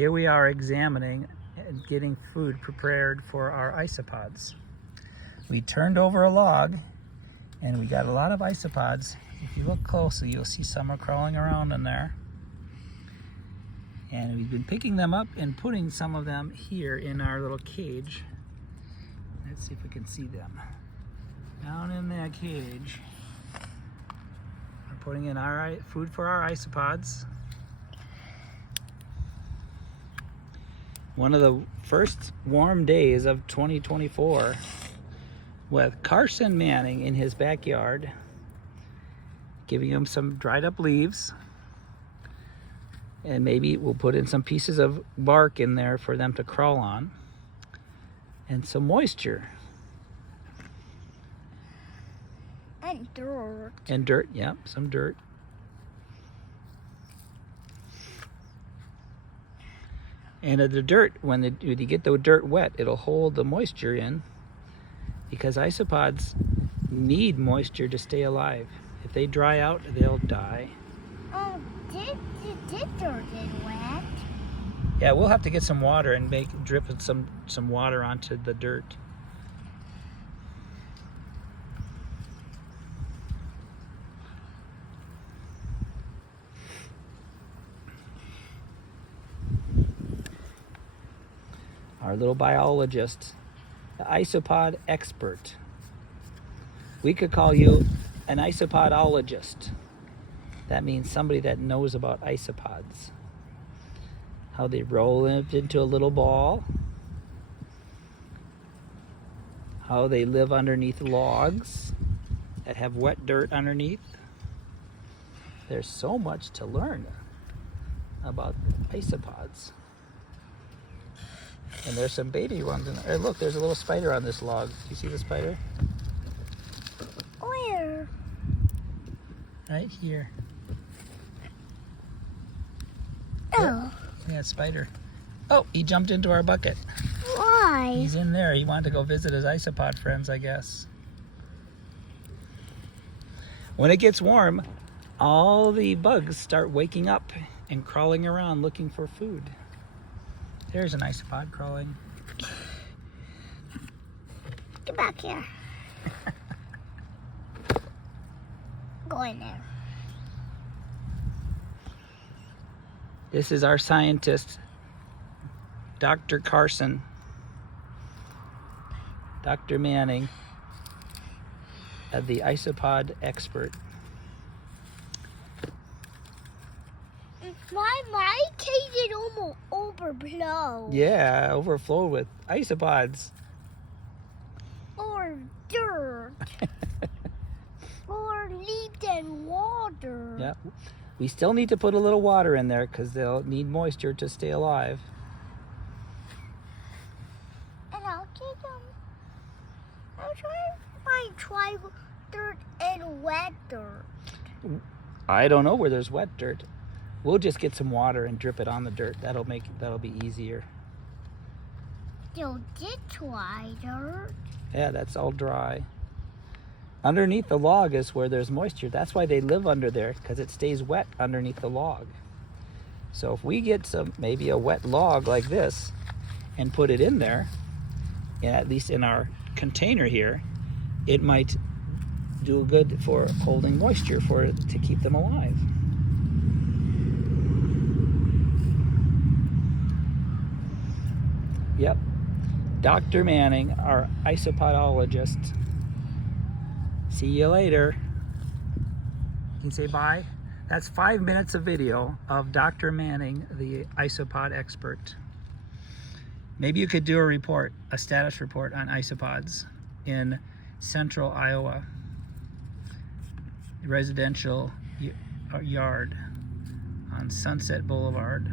Here we are examining and getting food prepared for our isopods. We turned over a log and we got a lot of isopods. If you look closely, you'll see some are crawling around in there. And we've been picking them up and putting some of them here in our little cage. Let's see if we can see them. Down in that cage, we're putting in our food for our isopods. One of the first warm days of 2024 with Carson Manning in his backyard, giving him some dried up leaves, and maybe we'll put in some pieces of bark in there for them to crawl on, and some moisture. And dirt. And dirt, yeah, some dirt. And the dirt, when you get the dirt wet, it'll hold the moisture in, because isopods need moisture to stay alive. If they dry out, they'll die. Oh, did dirt get wet? Yeah, we'll have to get some water and drip some water onto the dirt. Our little biologist, the isopod expert. We could call you an isopodologist. That means somebody that knows about isopods. How they roll into a little ball. How they live underneath logs that have wet dirt underneath. There's so much to learn about isopods. And there's some baby ones in there. Hey, look, there's a little spider on this log. Do you see the spider? Where? Right here. Oh. Yeah, spider. Oh, he jumped into our bucket. Why? He's in there. He wanted to go visit his isopod friends, I guess. When it gets warm, all the bugs start waking up and crawling around looking for food. There's an isopod crawling. Get back here. Go in there. This is our scientist, Dr. Carson, Dr. Manning, the isopod expert. My cage is almost overflow. Yeah, overflowed with isopods. Or dirt. Or leaves and water. Yeah, we still need to put a little water in there because they'll need moisture to stay alive. And I'll get them. I'm trying to find dry dirt and wet dirt. I don't know where there's wet dirt. We'll just get some water and drip it on the dirt. That'll be easier. You'll get dry dirt. Yeah, that's all dry. Underneath the log is where there's moisture. That's why they live under there, because it stays wet underneath the log. So if we get maybe a wet log like this and put it in there, at least in our container here, it might do good for holding moisture to keep them alive. Yep, Dr. Manning, our isopodologist. See you later. You can say bye. That's 5 minutes of video of Dr. Manning, the isopod expert. Maybe you could do a status report on isopods in central Iowa, residential yard on Sunset Boulevard.